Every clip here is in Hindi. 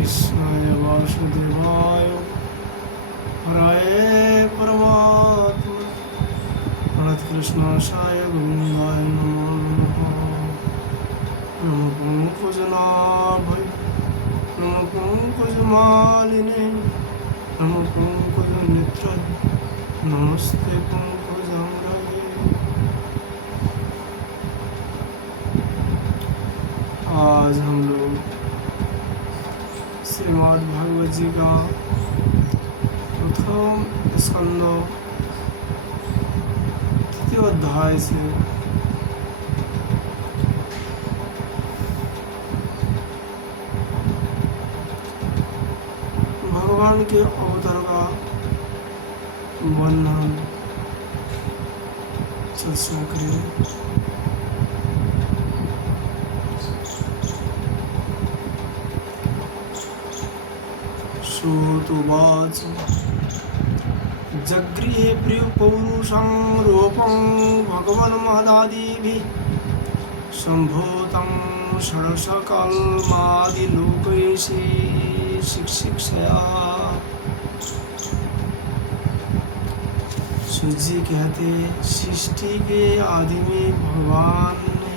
कृष्णाय वासुदेवाय हराय परमात्मा प्रणतकृष्णाय गोविन्दाय नमो नमः। नमो पंकजनाभय नमो पंकजमालिने नमो पंकजनेत्राय नमस्ते पंकजांग्रये। आज हम लोग श्रीमद् भागवत जी का प्रथम स्कंद तृतीय अध्याय से भगवान के अवतार का वर्णन चर्चा करें। श्रोतुवाच जगृहे प्रियपौरुषं रूपं भगवन्महदादिभिः सम्भूतं षड्सकलमादिलोकैषि शिक्षया। सूजी कहते सृष्टि के आदि में भगवान ने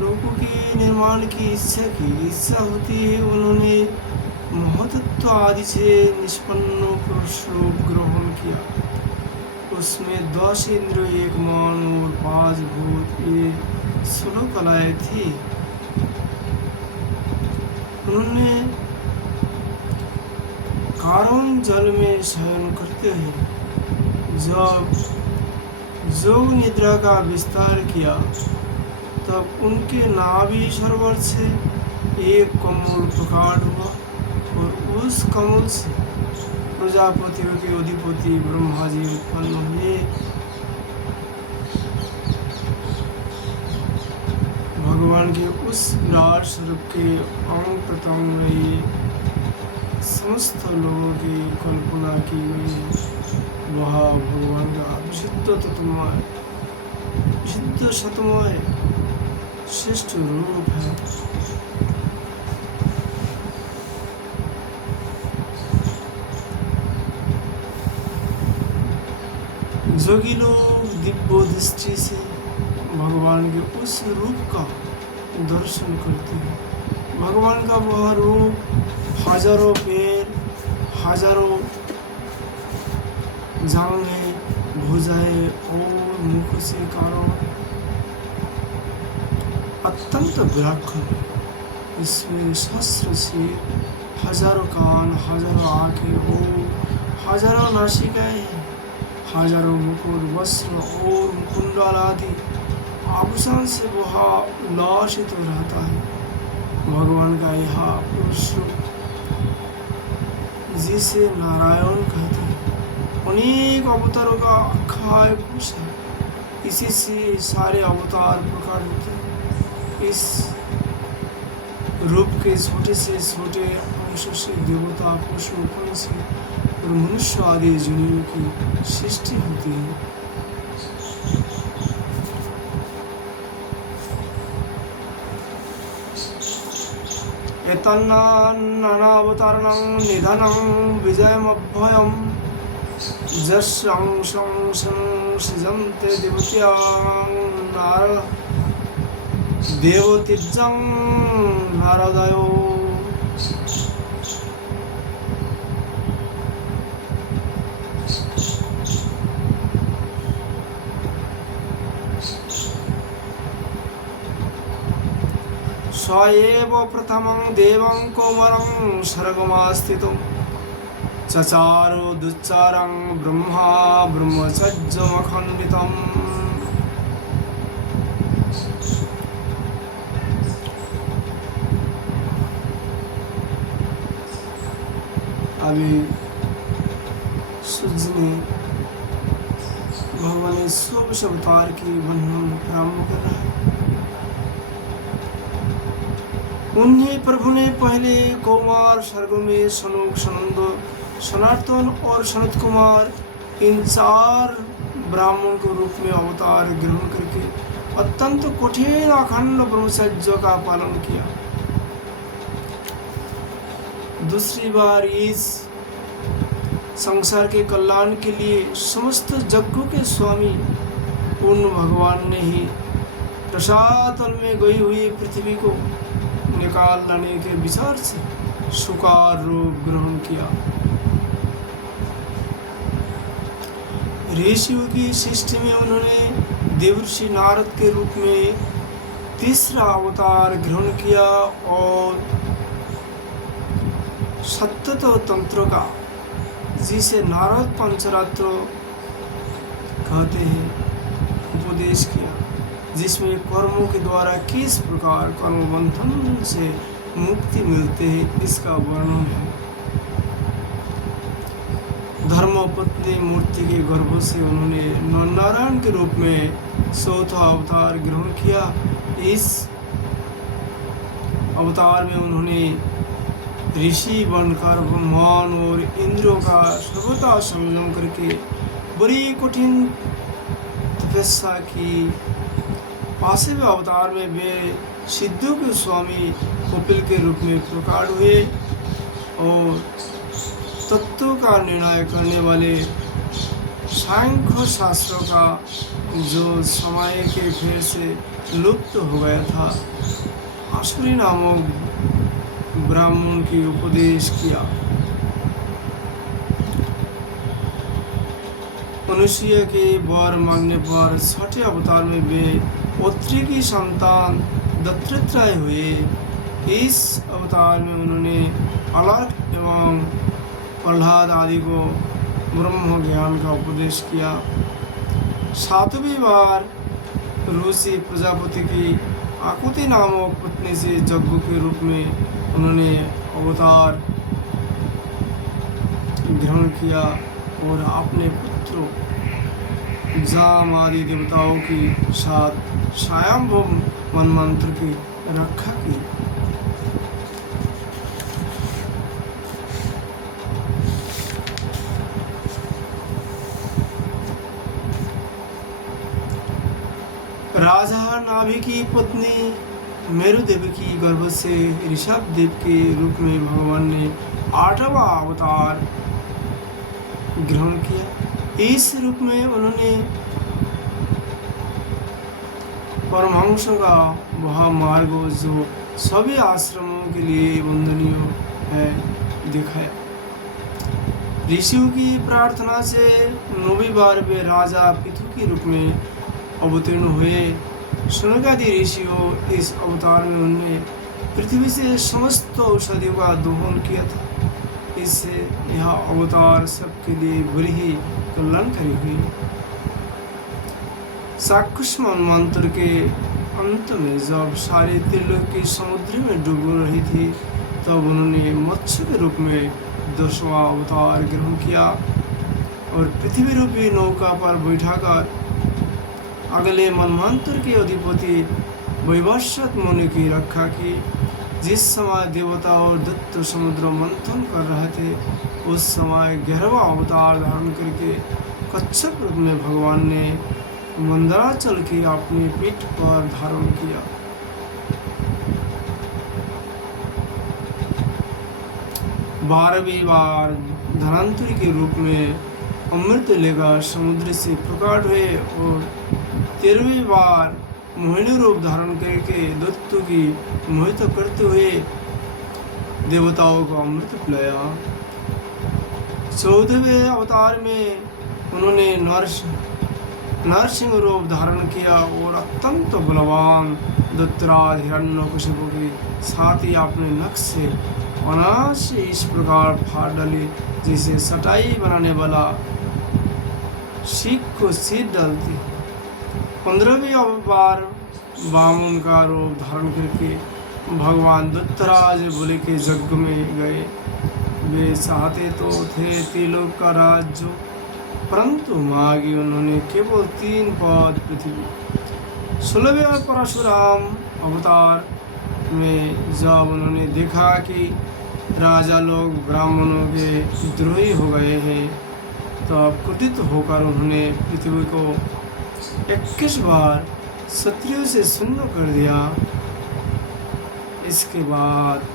लोगों के निर्माण की इच्छा होती है। उन्होंने महतत्व आदि से निष्पन्न पुरुष रूप ग्रहण किया। उसमें 10 इंद्र, 1 मन और 5 भूत, ये 16 कलाएं थी। उन्होंने कारण जल में शयन करते हैं। जब योग निद्रा का विस्तार किया तब उनके नाभि सरोवर से एक कमल प्रकट हुआ और उस कमल से प्रजापतियों के अधिपति ब्रह्मा जी उत्पन्न हुए। भगवान के उस विराट स्वरूप के अंग प्रत्यंग में समस्त लोगों की कल्पना की गई। वह भगवान का विशुद्ध तत्वमय, विशुद्ध सत्वमय श्रेष्ठ रूप है। जोगी लोग दिव्य दृष्टि से भगवान के उस रूप का दर्शन करते हैं। भगवान का वह रूप हजारों पैर, हजारों जांघें, भुजाएं और मुख से कारण अत्यंत विलक्षण है। इसमें सहस्र सिर, हजारों कान, हजारों आंखें और हजारों नासिकाएं, हजारों मुकुट, वस्त्र और कुंडल आदि आभूषण से वह उल्लासित रहता है। भगवान का यह पुरुष जिसे नारायण कहते हैं, अनेक अवतारों का अक्षय पुरुष है। इसी से सारे अवतार प्रकट होते हैं। इस रूप के छोटे से छोटे अंश से देवता, पशु, पंछी और मनुष्य आदि जीवों की सृष्टि होती है। एतन्नानावतारणं निधनं विजयमभयं जस्यंशं सृजन्ते देवतिजं नारदयो। स एव प्रथमं देवं कोमरं सर्गमास्थितं चचारो दुच्चारं ब्रह्मा ब्रह्मचर्यमखण्डितम्। अभी सूर्य ने भगवान सोलह अवतार की वर्णन प्रारंभ कर रहा है। उन्हीं प्रभु ने पहले कुमार सर्ग में सनूक, सनंद, सनातन और सनत कुमार इन 4 ब्राह्मण के रूप में अवतार ग्रहण करके अत्यंत कठिन अखंड ब्रह्मचर्य का पालन किया। दूसरी बार इस संसार के कल्याण के लिए समस्त जगों के स्वामी पूर्ण भगवान ने ही रसातल में गई हुई पृथ्वी को निकाल लाने के विचार से स्वीकार रूप ग्रहण किया। ऋषियों की सृष्टि में उन्होंने देवर्षि नारद के रूप में तीसरा अवतार ग्रहण किया और सत्तत तंत्र का, जिसे नारद पंचरात्र कहते हैं, उपदेश किया, जिसमें कर्मों के द्वारा किस प्रकार कर्म बंधन से मुक्ति मिलते है इसका वर्णन है। धर्मपत्नी मूर्ति के गर्भ से उन्होंने नारायण के रूप में चौथा अवतार ग्रहण किया। इस अवतार में उन्होंने ऋषि बनकर ब्रह्मांड और इंद्रियों का सर्वथा संयम करके बड़ी कठिन तपस्या की। पांचवें अवतार में वे सिद्धों के स्वामी कपिल के रूप में प्रकट हुए और तत्व का निर्णय करने वाले सांख्य शास्त्रों का जो समय के फेर से लुप्त हो गया था, आसुरी नामक ब्राह्मण की उपदेश किया। मनुष्य के वर मांगने पर छठे अवतार में वे अत्रि की संतान दत्तात्रेय हुए। इस अवतार में उन्होंने अलर्क एवं प्रहलाद आदि को ब्रह्म ज्ञान का उपदेश किया। सातवीं बार ऋषि प्रजापति की आकुति नामक पत्नी से यज्ञ के रूप में उन्होंने अवतार ग्रहण किया और अपने पुत्रों जाम आदि देवताओं के साथ स्वयंभू मनमंत्र की रक्षा की। राजा नाभि की पत्नी मेरुदेव की गर्भ से ऋषभ देव के रूप में भगवान ने आठवां अवतार ग्रहण किया। इस रूप में उन्होंने परमहंस का वह मार्ग जो सभी आश्रमों के लिए वंदनीय है दिखाया। ऋषियों की प्रार्थना से 9वीं बार वे राजा पिथु के रूप में अवतीर्ण हुए। शौनकादि ऋषियों इस अवतार में उन्होंने पृथ्वी से समस्त औषधियों का दोहन किया था। इससे यह अवतार सबके लिए बड़ी ही कल्याणकारी हुई। चाक्षुष मंत्र के अंत में जब सारी त्रिलोक की समुद्र में डूब रही थी, तब उन्होंने मत्स्य के रूप में 10वां अवतार ग्रहण किया और पृथ्वी रूपी नौका पर बैठाकर अगले मनमंत्र के अधिपति वैवस्वत मुनि की रक्षा की। जिस समय देवता और दत्त समुद्र मंथन कर रहे थे, उस समय 11वां अवतार धारण करके कच्छप रूप में भगवान ने मंदराचल की अपनी पीठ पर धारण किया। बारहवीं बार धनवंतरि के रूप में अमृत लेकर समुद्र से प्रकट हुए और 13वीं बार मोहिनी रूप धारण करके दैत्यों की मोहित करते हुए देवताओं को अमृत पिलाया। 14वें अवतार में उन्होंने नरसिंह रूप धारण किया और अत्यंत बलवान दत्तराज हिरण्यकशिपु के साथ ही अपने नख से अनाज से इस प्रकार फाड़ डाले जिसे सटाई बनाने वाला सीख को सीध डालती। 15वीं बार वामन का रूप धारण करके भगवान दत्तराज बोले के यज्ञ में गए। वे चाहते तो थे त्रिलोक का राज्य, परंतु मांगी उन्होंने केवल 3 पद पृथ्वी। 16वें परशुराम अवतार में जब उन्होंने देखा कि राजा लोग ब्राह्मणों के द्रोही हो गए हैं, तब कुपित होकर उन्होंने पृथ्वी को 21 बार क्षत्रियों से शून्य कर दिया। इसके बाद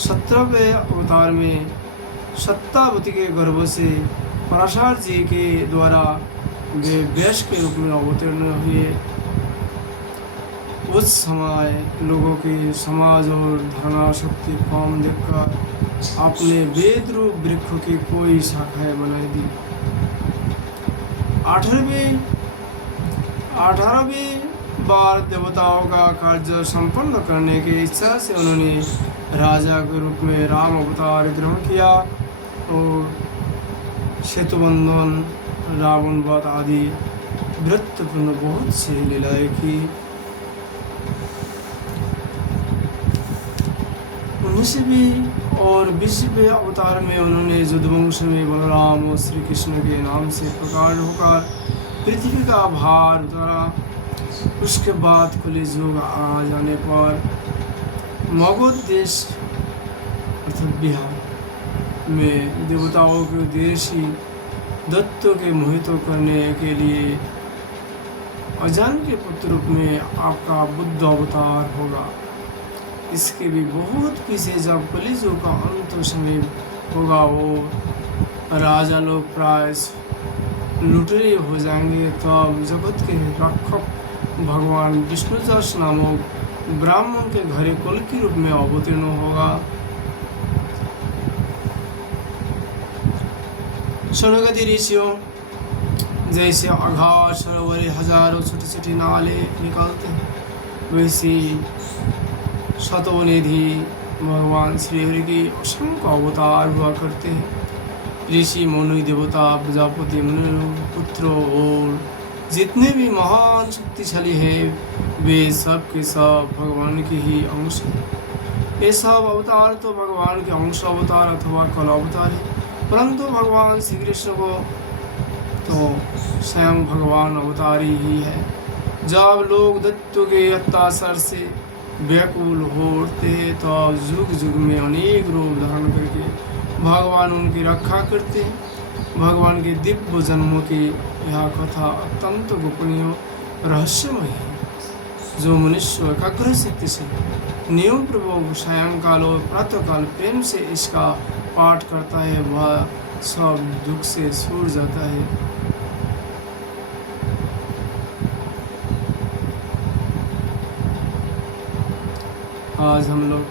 17वें अवतार में सत्तावती के गर्भ से पराशर जी के द्वारा वे व्यास के रूप में अवतीर्ण हुए। उस समय लोगों की समाज और धारणा शक्ति कम देखकर आपने वेद रूप वृक्ष की कोई शाखाएं बनाई दी। 18वीं बार देवताओं का कार्य संपन्न करने की इच्छा से उन्होंने राजा के रूप में राम अवतार ग्रहण किया और सेतुबंधन, रावण वध आदि वृत्तपूर्ण बहुत सी लीलाएं की। 19वीं और 20वें अवतार में उन्होंने यदुवंश में बलराम और श्री कृष्ण के नाम से प्रकट होकर पृथ्वी का भार उतारा। उसके बाद कलियुग आ जाने पर मगध देश अर्थात बिहार में देवताओं के उद्देश्य दत्तों के मोहित करने के लिए अजान के पुत्र रूप में आपका बुद्ध अवतार होगा। इसके भी बहुत पीछे जब कलियुग का अंत समय होगा, वो राजा लोग प्राय लुटेरे हो जाएंगे, तब जगत के रक्षक भगवान विष्णुजस नामक ब्राह्मण के घरे कल्कि रूप में अवतीर्ण होगा। शौनकादि ऋषियों जैसे अघार सरोवर हजारों छोटी छोटी नाले निकालते हैं, वैसे शतोनिधि भगवान श्री हरि की असंख्य अवतार हुआ करते हैं। ऋषि मुनि देवता प्रजापति मुनि पुत्र और जितने भी महान शक्तिशाली हैं वे सब के सब भगवान के ही अंश हैं। ये सब अवतार तो भगवान के अंश अवतार अथवा कल अवतार है, परंतु भगवान श्री कृष्ण को तो स्वयं भगवान अवतारी ही है। जब लोग दैत्यों के अत्याचार से व्याकुल होते हैं तो युग युग में अनेक रूप धारण करके भगवान उनकी रक्षा करते हैं। भगवान के दिव्य जन्मों की यह कथा अत्यंत गोपनीय रहस्यमय है, जो मनुष्य एकाग्र शक्ति से नियम पूर्वक सायंकाल और प्रातःकाल प्रेम से इसका पाठ करता है, वह सब दुख से छूट जाता है। आज हम लोग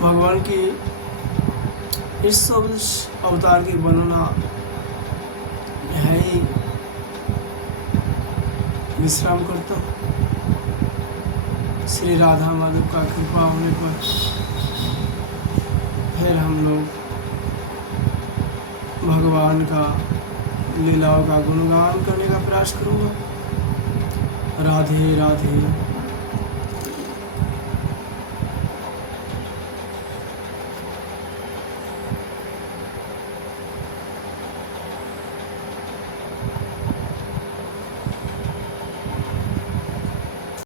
भगवान की इस सब अवतार की वर्णना है ही विश्राम करता हूँ। श्री राधा माधव का कृपा होने पर फिर हम लोग भगवान का लीलाओं का गुणगान करने का प्रयास करूँगा। राधे राधे।